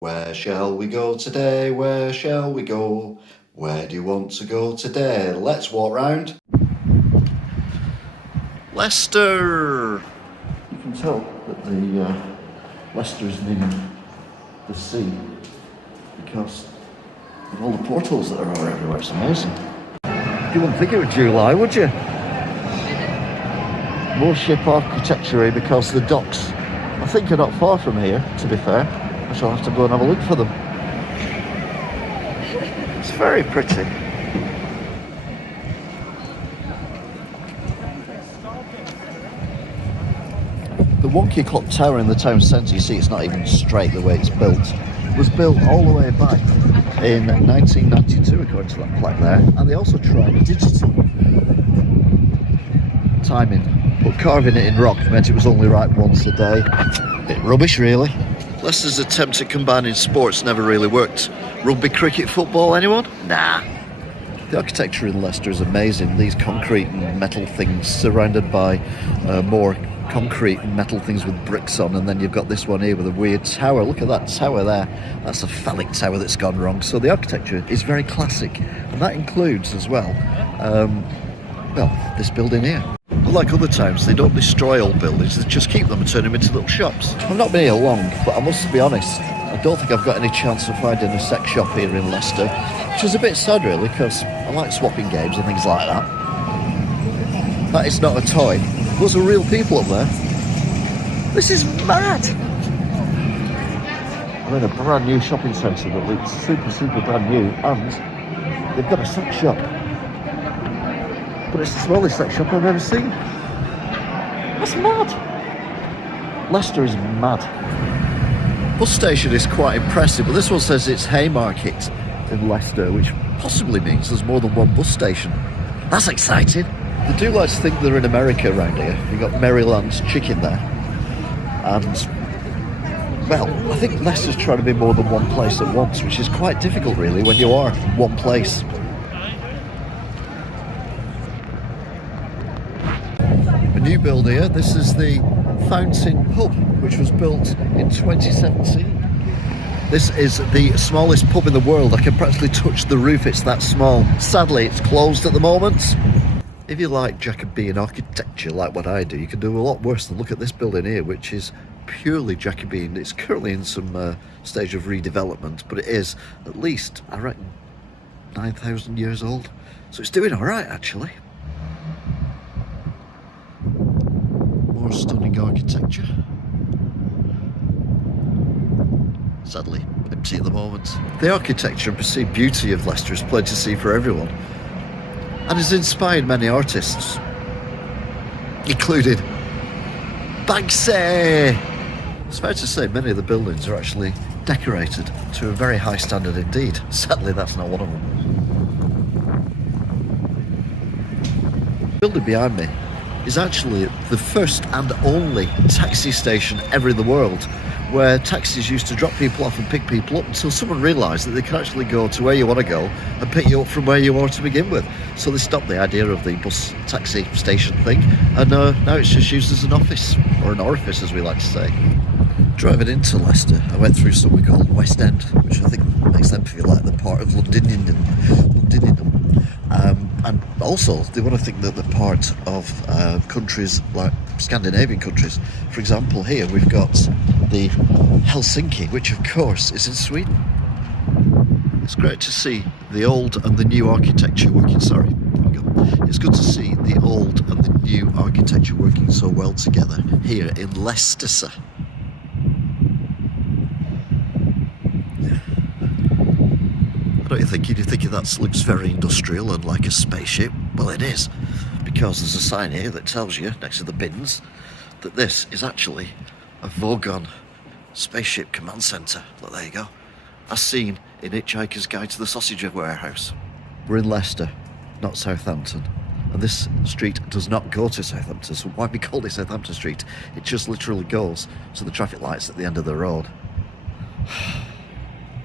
Where shall we go today? Where shall we go? Where do you want to go today? Let's walk round Leicester. You can tell that the Leicester is near the sea because of all the portals that are everywhere. It's amazing. You wouldn't think it was July, would you? More ship architecture because the docks, I think, are not far from here, to be fair. I shall have to go and have a look for them. It's very pretty. The wonky clock tower in the town centre, you see it's not even straight the way it's built, was built all the way back in 1992 according to that plaque there, and they also tried digital timing, but carving it in rock meant it was only right once a day. Bit rubbish really. Leicester's attempt at combining sports never really worked. Rugby, cricket, football, anyone? Nah. The architecture in Leicester is amazing. These concrete and metal things surrounded by more concrete and metal things with bricks on, and then you've got this one here with a weird tower. Look at that tower there. That's a phallic tower that's gone wrong. So the architecture is very classic, and that includes as well, this building here. Like other towns, they don't destroy old buildings, they just keep them and turn them into little shops. I've not been here long, but I must be honest, I don't think I've got any chance of finding a sex shop here in Leicester, which is a bit sad really, because I like swapping games and things like that. That is not a toy. Those are real people up there. This is mad! I'm in a brand new shopping centre that looks super brand new, and they've got a sex shop. But it's the smallest sex shop I've ever seen. That's mad. Leicester is mad. Bus station is quite impressive, but this one says it's Haymarket in Leicester, which possibly means there's more than one bus station. That's exciting. They do like to think they're in America around here. You've got Maryland's chicken there. And, well, I think Leicester's trying to be more than one place at once, which is quite difficult really when you are one place. A new build here. This is the Fountain Pub, which was built in 2017. This is the smallest pub in the world. I can practically touch the roof, it's that small. Sadly, it's closed at the moment. If you like Jacobean architecture like what I do, you can do a lot worse than look at this building here, which is purely Jacobean. It's currently in some stage of redevelopment, but it is at least, I reckon, 9,000 years old. So it's doing all right, actually. More stunning architecture. Sadly, empty at the moment. The architecture and perceived beauty of Leicester is plenty to see for everyone, and has inspired many artists, including Banksy. It's fair to say many of the buildings are actually decorated to a very high standard indeed. Sadly, that's not one of them. The building behind me is actually the first and only taxi station ever in the world, where taxis used to drop people off and pick people up until someone realised that they could actually go to where you want to go and pick you up from where you are to begin with. So they stopped the idea of the bus taxi station thing, and now it's just used as an office, or an orifice as we like to say. Driving into Leicester, I went through something called West End, which I think makes them feel like they're part of Londinium. And also, they want to think that they're part of countries like Scandinavian countries. For example, here we've got the Helsinki, which of course is in Sweden. It's great to see the old and the new architecture working. It's good to see the old and the new architecture working so well together here in Leicester. Don't you think? You'd think that looks very industrial and like a spaceship. Well, it is, because there's a sign here that tells you, next to the bins, that this is actually a Vogon spaceship command centre. But there you go. As seen in Hitchhiker's Guide to the Sausage Warehouse. We're in Leicester, not Southampton. And this street does not go to Southampton, so why we call it Southampton Street? It just literally goes to the traffic lights at the end of the road.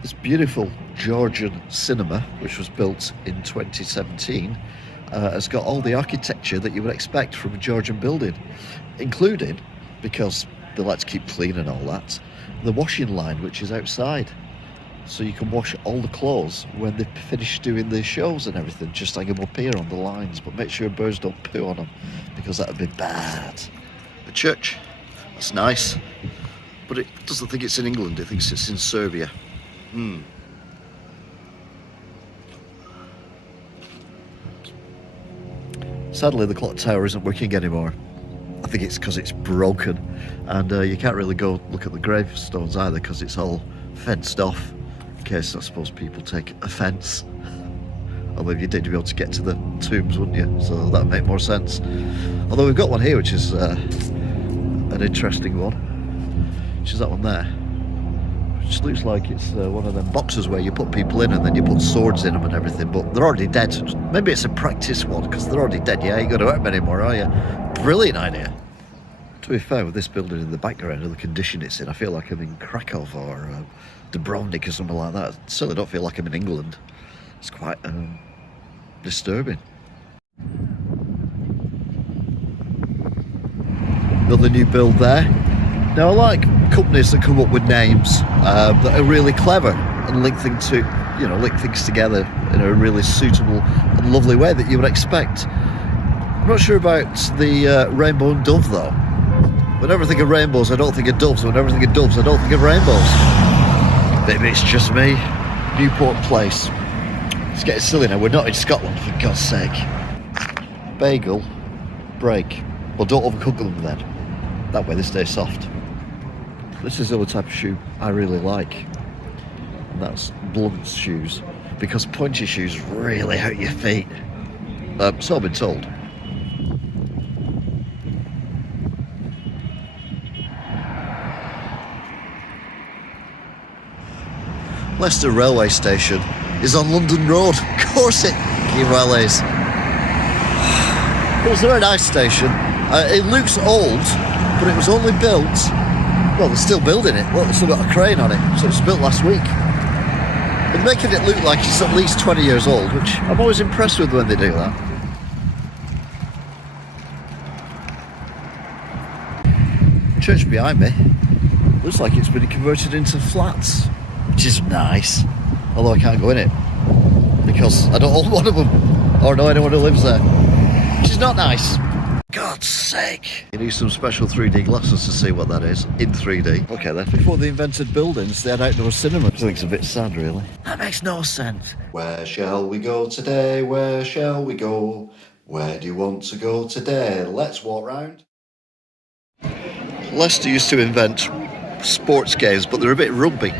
This beautiful Georgian cinema, which was built in 2017, has got all the architecture that you would expect from a Georgian building, including, because they like to keep clean and all that, the washing line, which is outside. So you can wash all the clothes when they finish doing the shows and everything. Just hang them up here on the lines, but make sure birds don't poo on them, because that would be bad. The church, that's nice, but it doesn't think it's in England, it thinks it's in Serbia. Sadly, the clock tower isn't working anymore. I think it's because it's broken, and you can't really go look at the gravestones either, because it's all fenced off, in case I suppose people take offence. Although if you did, you'd be able to get to the tombs, wouldn't you? So that'd make more sense. Although we've got one here, which is an interesting one, which is that one there, which looks like it's one of them boxes where you put people in and then you put swords in them and everything, but they're already dead. So maybe it's a practice one, because they're already dead. You ain't going to hurt them anymore, are you? Brilliant idea. To be fair, with this building in the background and the condition it's in, I feel like I'm in Krakow or Dubrovnik or something like that. I certainly don't feel like I'm in England. It's quite disturbing. Another new build there. Now, I like companies that come up with names that are really clever and link things together in a really suitable and lovely way that you would expect. I'm not sure about the rainbow and dove though. Whenever I think of rainbows, I don't think of doves. Whenever I think of doves, I don't think of rainbows. Maybe it's just me. Newport Place. It's getting silly now. We're not in Scotland, for God's sake. Bagel, break. Well, don't overcook them then. That way they stay soft. This is the other type of shoe I really like. And that's blunt shoes. Because pointy shoes really hurt your feet. So I've been told. Leicester railway station is on London Road. Of course it, railways. It was a very nice station. It looks old, but it was only built, well, they're still building it. Well, they've still got a crane on it, so it was built last week. They're making it look like it's at least 20 years old, which I'm always impressed with when they do that. The church behind me looks like it's been converted into flats, which is nice, although I can't go in it because I don't own one of them or know anyone who lives there, which is not nice. God's sake. You need some special 3D glasses to see what that is in 3D. Okay then, before they invented buildings, they had outdoor cinema. I think it's a bit sad, really. That makes no sense. Where shall we go today? Where shall we go? Where do you want to go today? Let's walk round. Leicester used to invent sports games, but they're a bit rugby.